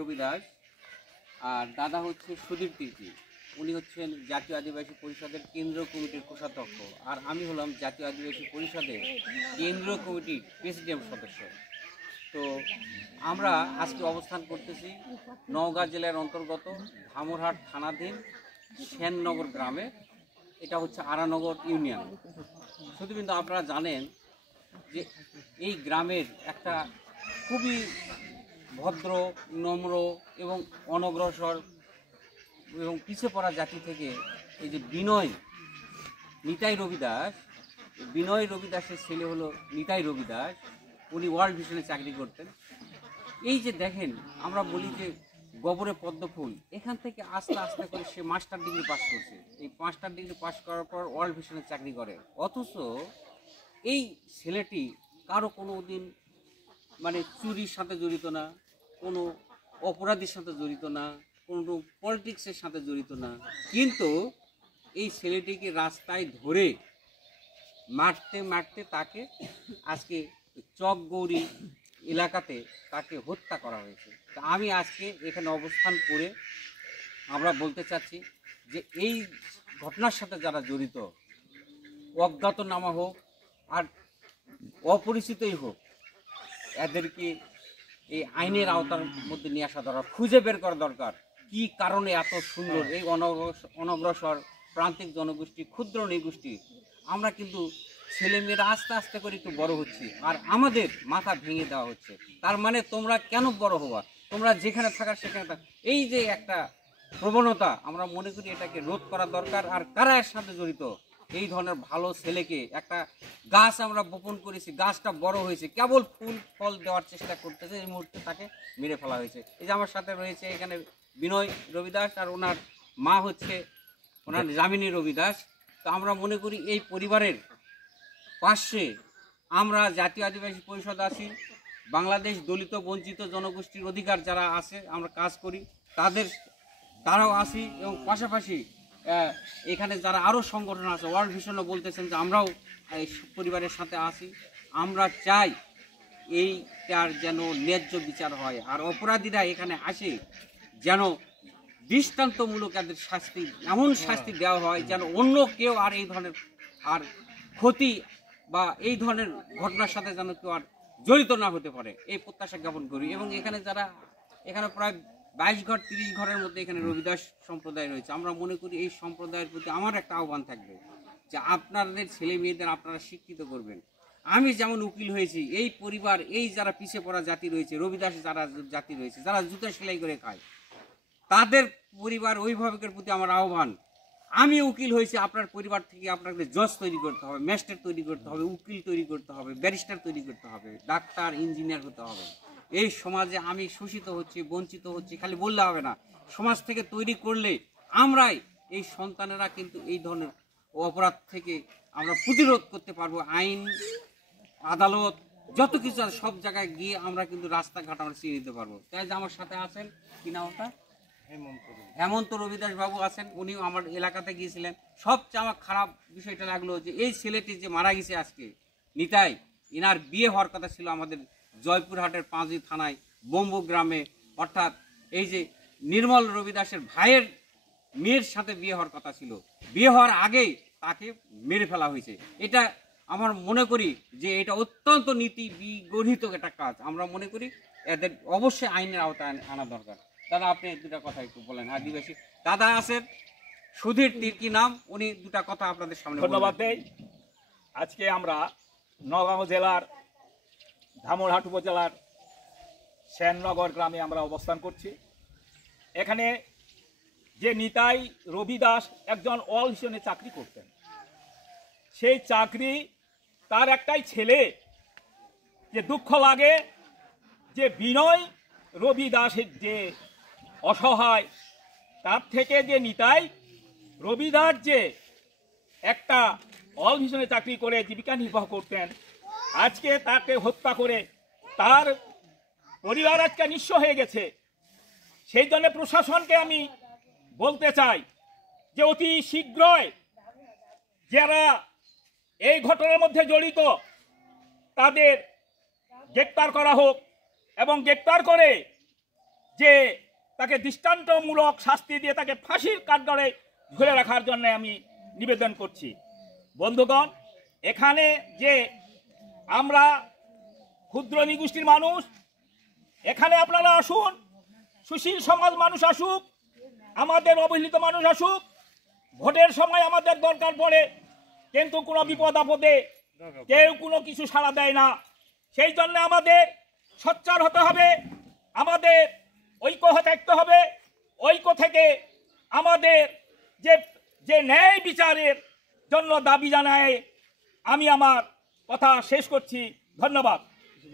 রবি দাস, আর দাদা হচ্ছে সুধীর তির্কি। উনি হচ্ছেন জাতীয় আদিবাসী পরিষদের কেন্দ্রীয় কমিটির কোষাধ্যক্ষ, আর আমি হলাম জাতীয় আদিবাসী পরিষদের কেন্দ্রীয় কমিটির প্রেসিডেন্ট সদস্য। তো আমরা আজকে অবস্থান করতেছি নওগাঁ জেলার অন্তর্গত ধামরহাট থানাধীন সেননগর গ্রামে। এটা হচ্ছে আরানগর ইউনিয়ন। শুধু কিন্তু আপনারা জানেন যে এই গ্রামের একটা খুবই ভদ্র, নম্র এবং অনগ্রসর এবং পিছিয়ে পড়া জাতি থেকে এই যে নিতাই রবি দাস, বিনয় রবি দাসের ছেলে হলো নিতাই রবি দাস। উনি ওয়ার্ল্ড ভিশনে চাকরি করতেন। এই যে দেখেন, আমরা বলি যে গোবরে পদ্ম ফুল, এখান থেকে আস্তে আস্তে করে সে মাস্টার ডিগ্রি পাস করছে। এই মাস্টার ডিগ্রি পাস করার পর ওয়ার্ল্ড ভিশনে চাকরি করে। অথচ এই ছেলেটি কারো কোনো দিন মানে চুরির সাথে জড়িত না, কোনো অপরাধীর সাথে জড়িত না, কোনো পলিটিক্সের সাথে জড়িত না। কিন্তু এই ছেলেটিকে রাস্তায় ধরে মারতে মারতে তাকে আজকে চকগৌরী এলাকাতে তাকে হত্যা করা হয়েছে। তা আমি আজকে এখানে অবস্থান করে আমরা বলতে চাচ্ছি যে এই ঘটনার সাথে যারা জড়িত, অজ্ঞাতনামা হোক আর অপরিচিতই হোক, এদেরকে এই আইনের আওতার মধ্যে নিয়ে আসা দরকার, খুঁজে বের করা দরকার কি কারণে এত সুন্দর এই অনগ্রসর প্রান্তিক জনগোষ্ঠী, ক্ষুদ্র নৃগোষ্ঠী আমরা কিন্তু ছেলেমেয়েরা আস্তে আস্তে করে একটু বড় হচ্ছি, আর আমাদের মাথা ভেঙে দেওয়া হচ্ছে। তার মানে তোমরা কেন বড় হওয়া, তোমরা যেখানে থাকার সেখানে থাক। এই যে একটা প্রবণতা, আমরা মনে করি এটাকে রোধ করা দরকার। আর কারা এর সাথে জড়িত, এই ধরনের ভালো ছেলেকে, একটা গাছ আমরা বপন করেছি, গাছটা বড় হয়েছে, কেবল ফুল ফল দেওয়ার চেষ্টা করতেছে, এই মুহূর্তে তাকে মেরে ফেলা হয়েছে। এই যে আমার সাথে রয়েছে এখানে বিনয় রবি দাস, আর ওনার মা হচ্ছে ওনার যামিনী রবি দাস। তো আমরা মনে করি এই পরিবারের পাশে আমরা জাতীয় আদিবাসী পরিষদ আছি, বাংলাদেশ দলিত বঞ্চিত জনগোষ্ঠীর অধিকার যারা আছে আমরা কাজ করি, তারাও আছি। এবং পাশাপাশি এখানে যারা আরও সংগঠন আছে, ওয়ার্ল্ড ভিশনও বলতেছেন যে আমরাও এই পরিবারের সাথে আছি। আমরা চাই এইটার যেন ন্যায্য বিচার হয়, আর অপরাধীরা এখানে আসে যেন দৃষ্টান্তমূলক এদের শাস্তি, এমন শাস্তি দেওয়া হয় যেন অন্য কেউ আর এই ধরনের আর ক্ষতি বা এই ধরনের ঘটনার সাথে যেন কেউ আর জড়িত না হতে পারে, এই প্রত্যাশা জ্ঞাপন করি। এবং এখানে প্রায় 22 ঘর 30 ঘরের মধ্যে এখানে রবিদাস সম্প্রদায় রয়েছে। আমরা মনে করি এই সম্প্রদায়ের প্রতি আমার একটা আহ্বান থাকবে যে আপনাদের ছেলে মেয়েদের আপনারা শিক্ষিত করবেন। আমি যেমন উকিল হয়েছি, এই পরিবার, এই যারা পিছিয়ে পড়া জাতি রয়েছে, রবিদাস যারা জাতি রয়েছে, যারা জুতো সেলাই করে খায়, তাদের পরিবার অভিভাবকের প্রতি আমার আহ্বান, আমি উকিল হয়েছি, আপনার পরিবার থেকে আপনাকে জজ তৈরি করতে হবে, ম্যাজিস্ট্রেট তৈরি করতে হবে, উকিল তৈরি করতে হবে, ব্যারিস্টার তৈরি করতে হবে, ডাক্তার, ইঞ্জিনিয়ার হতে হবে। এই সমাজে আমি শোষিত হচ্ছি, বঞ্চিত হচ্ছি, খালি বললে হবে না, সমাজ থেকে তৈরি করলে আমরাই এই সন্তানেরা কিন্তু এই ধরনের অপরাধ থেকে আমরা প্রতিরোধ করতে পারবো। আইন, আদালত যত কিছু আছে সব জায়গায় গিয়ে আমরা কিন্তু রাস্তাঘাট আমরা চিনে দিতে পারবো। তাই যে আমার সাথে আছেন, কি নাম ওটা, হেমন্ত রবিদাস বাবু আছেন, উনিও আমার এলাকাতে গিয়েছিলেন। সবচেয়ে আমার খারাপ বিষয়টা লাগলো যে এই ছেলেটি যে মারা গেছে আজকে, নিতাই, এনার বিয়ে হওয়ার কথা ছিল আমাদের জয়পুরহাটের পাঁচি থানায় বোম্বু গ্রামে, অর্থাৎ এই যে নির্মল রবিদাসের ভাইয়ের মেয়ের সাথে বিয়ে হওয়ার কথা ছিল। বিয়ে হওয়ার আগেই তাকে মেরে ফেলা হয়েছে। এটা আমার মনে করি যে এটা অত্যন্ত নীতি বিগড়িত একটা কাজ। আমরা মনে করি এদের অবশ্যই আইনের আওতায় আনা দরকার। দাদা, আপনি দুটা কথা একটু বলেন। আদিবাসী দাদা আছেন সুধীর তির্কি নাম, উনি দুটা কথা আপনাদের সামনে। ধন্যবাদ দেই। আজকে আমরা নওগাঁ জেলার ধামরহাট উপজেলার সেননগর গ্রামে আমরা অবস্থান করছি। এখানে যে নিতাই রবি দাস একজন অল ভিশনে চাকরি করতেন, সেই চাকরি তার একটাই ছেলে। যে দুঃখ লাগে যে বিনয় রবি দাসের যে অসহায়, তার থেকে যে নিতাই রবি দাস যে একটা অল ভিশনে চাকরি করে জীবিকা নির্বাহ করতেন, আজকে তাকে হত্যা করে তার পরিবার আজকে নিঃস্ব হয়ে গেছে। সেই জন্য প্রশাসনকে আমি বলতে চাই যে অতি শীঘ্রই যারা এই ঘটনার মধ্যে জড়িত তাদের গ্রেপ্তার করা হোক, এবং গ্রেপ্তার করে যে তাকে দৃষ্টান্তমূলক শাস্তি দিয়ে তাকে ফাঁসির কাঠগড়ায় ধরে রাখার জন্য আমি নিবেদন করছি। বন্ধুগণ, এখানে যে আমরা ক্ষুদ্র নিগোষ্ঠীর মানুষ, এখানে আপনারা আসুন, সুশীল সমাজ মানুষ আসুক, আমাদের অবহেলিত মানুষ আসুক। ভোটের সময় আমাদের দরকার পড়ে, কিন্তু কোনো বিপদ আপদে কেউ কোনো কিছু সাড়া দেয় না। সেই জন্য আমাদের সোচ্চার হতে হবে, আমাদের ঐক্য থাকতে হবে। ঐক্য থেকে আমাদের যে যে ন্যায় বিচারের জন্য দাবি জানায় আমি আমার কথা শেষ করছি। ধন্যবাদ।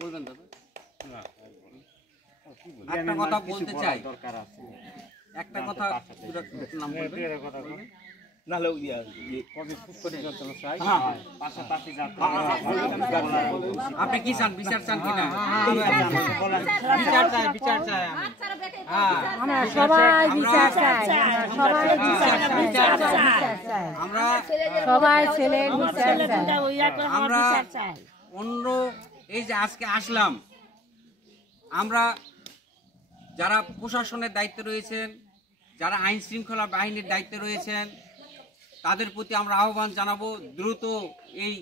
বলবেন দাদা? একটা কথা বলতে চাই, একটা কথা নাম বলবেন? নাহলে আপনি কি চান, বিচার চান কিনা? বিচার চাই আমরা সবাই বিচার চাই, সবাই বিচার চাই, আমরা সবাই ছেলের বিচার চাই। আমরা অন্য এই যে আজকে আসলাম, আমরা যারা প্রশাসনের দায়িত্বে রয়েছেন, যারা আইন শৃঙ্খলা বাহিনীর দায়িত্বে রয়েছেন, তাদের প্রতি আমরা আহ্বান জানাবো, দ্রুত এই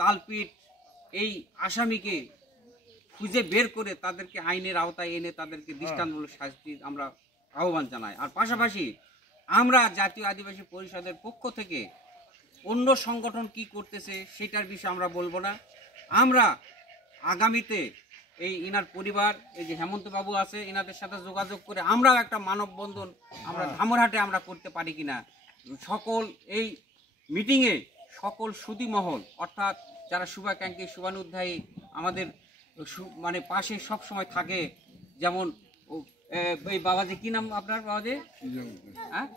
কালপিট, এই আসামিকে খুঁজে বের করে তাদেরকে আইনের আওতায় এনে তাদেরকে দৃষ্টান্তমূলক শাস্তির আমরা আহ্বান জানাই। আর পাশাপাশি আমরা জাতীয় আদিবাসী পরিষদের পক্ষ থেকে অন্য সংগঠন কি করতেছে সেটার বিষয়ে আমরা বলবো না। আমরা আগামীতে এই ইনার পরিবার, এই যে হেমন্ত বাবু আছে, ইনাদের সাথে যোগাযোগ করে আমরাও একটা মানববন্ধন আমরা ধামরহাটে আমরা করতে পারি কিনা। সকল এই মিটিংয়ে সকল সুধী মহল, অর্থাৎ যারা শুভাকাঙ্ক্ষী, শুভানুধ্যায়ী, আমাদের মানে পাশে সব সময় থাকে, যেমন এই বাবাজি, কি নাম আপনার বাবাজি? হ্যাঁ,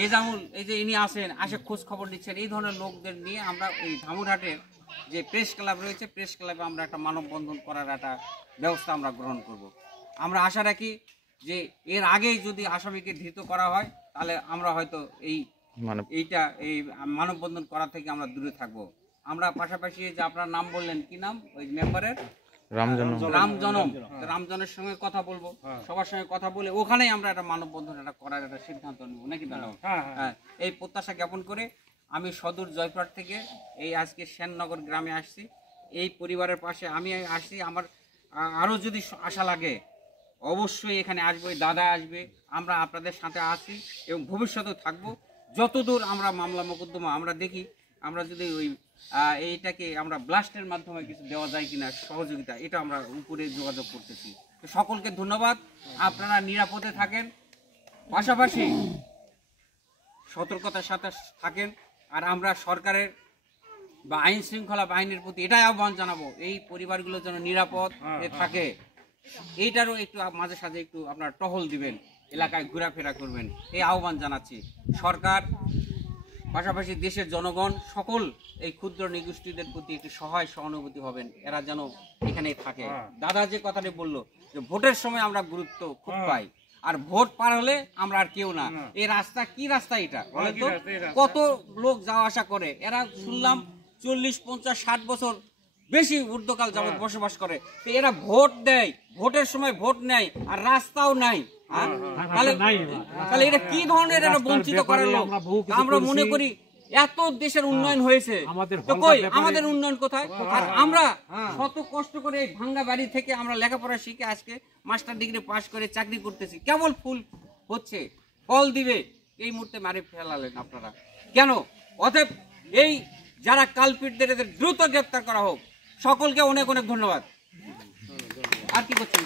নিজামুল, এই যে ইনি আসেন, আসে খোঁজ খবর নিচ্ছেন, এই ধরনের লোকদের নিয়ে আমরা এই ধামরহাটে যে প্রেস ক্লাব রয়েছে, প্রেস ক্লাবে আমরা একটা মানববন্ধন করার একটা ব্যবস্থা আমরা গ্রহণ করব। আমরা আশা রাখি যে এর আগেই যদি আসামিকে ধৃত করা হয়, তাহলে আমরা হয়তো এই মানববন্ধন করা থেকে আমরা দূরে থাকবো। আমরা পাশাপাশি যে আপনার নাম বললেন, কি নাম ওই মেম্বারের? রামজনের সঙ্গে কথা বলবো, সবার সঙ্গে কথা বলে ওখানেই আমরা একটা মানববন্ধন একটা করার একটা সিদ্ধান্ত নেব, নাকি দাঁড়াবো? হ্যাঁ, এই প্রত্যাশা জ্ঞাপন করে আমি সদূর জয়পুরহাট থেকে এই আজকে সেননগর গ্রামে আসছি। এই পরিবারের পাশে আমি আসছি। আমার আরও যদি আশা লাগে অবশ্যই এখানে আসবো, দাদা আসবে, আমরা আপনাদের সাথে আছি এবং ভবিষ্যতেও থাকবো। যতদূর আমরা মামলা মোকদ্দমা আমরা দেখি, আমরা যদি ওই এইটাকে আমরা ব্লাস্টের মাধ্যমে কিছু দেওয়া যায় কিনা সহযোগিতা, এটা আমরা উপরে যোগাযোগ করতেছি। তো সকলকে ধন্যবাদ, আপনারা নিরাপদে থাকেন, পাশাপাশি সতর্কতার সাথে থাকেন। আর আমরা সরকারের বা আইন শৃঙ্খলা বাহিনীর প্রতি এটাই আহ্বান জানাবো, এই পরিবারগুলো যেন নিরাপদ থাকে, এইটারও একটু মাঝে সাঝে একটু আপনারা টহল দিবেন, এলাকায় ঘোরাফেরা করবেন, এই আহ্বান জানাচ্ছি। সরকার পাশাপাশি দেশের জনগণ সকল এই ক্ষুদ্র নিগোষ্ঠীদের প্রতি একটু সহায় সহানুভূতি হবেন, এরা যেন এখানেই থাকে। দাদা যে কথাটি বললো যে ভোটের সময় আমরা গুরুত্ব খুব পাই, আর ভোট পার হলে আমরা আর কেউ না। এই রাস্তা কি রাস্তা এটা বলেন তো? কত লোক যাওয়া আসা করে, এরা শুনলাম 40, 50, 60 বছর বেশি ঊর্ধ্বকাল যাবত বসবাস করে। তো এরা ভোট দেয়, ভোটের সময় ভোট নেয়, আর রাস্তাও নাই। তাহলে এটা কি ধরনের একটা বঞ্চিত করার লোক? আমরা মনে করি এত দেশের উন্নয়ন হয়েছে, তো কই আমাদের উন্নয়ন কোথায়? আর আমরা কত কষ্ট করে এই ভাঙ্গা বাড়ি থেকে আমরা লেখাপড়া শিখে আজকে মাস্টার ডিগ্রি পাস করে চাকরি করতেছি, কেবল ফুল হচ্ছে, ফল দিবে, এই মুহূর্তে মারি ফেলালেন আপনারা কেন? অতএব এই যারা কালপিটদের এদের দ্রুত গ্রেপ্তার করা হোক। সকলকে অনেক অনেক ধন্যবাদ। আর কি করছেন?